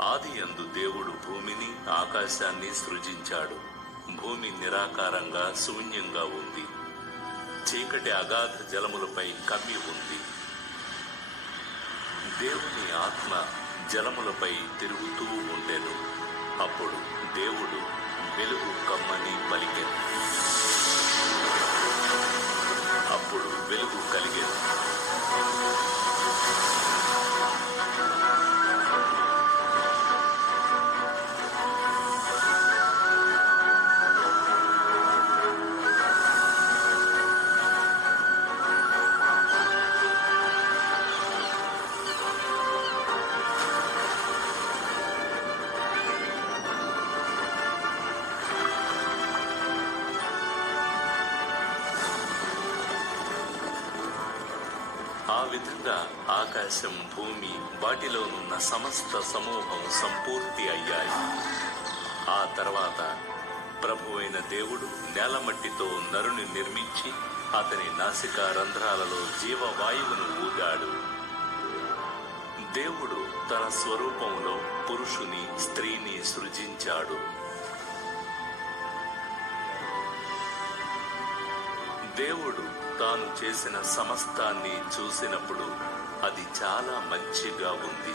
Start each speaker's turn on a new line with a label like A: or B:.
A: ఆది యందు దేవుడు భూమిని ఆకాశాన్ని సృజించాడు. భూమి నిరాకారంగా శూన్యంగా ఉంది. చీకటి అగాధ జలములపై కమ్మి ఉంది. దేవుని ఆత్మ జలములపై తిరుగుతూ ఉండెను. అప్పుడు దేవుడు వెలుగు కమ్మని పలికెను. ఆ విధంగా ఆకాశం భూమి వాటిలోనున్న సమస్త సమూహం సంపూర్తి అయ్యాయి. ఆ తర్వాత ప్రభువైన దేవుడు నేలమట్టితో నరుని నిర్మించి అతని నాసిక రంధ్రాలలో జీవవాయువును ఊదాడు. దేవుడు తన స్వరూపంలో పురుషుని స్త్రీని సృజించాడు. దేవుడు తాను చేసిన సమస్తాన్ని చూసినప్పుడు అది చాలా మంచిగా ఉంది.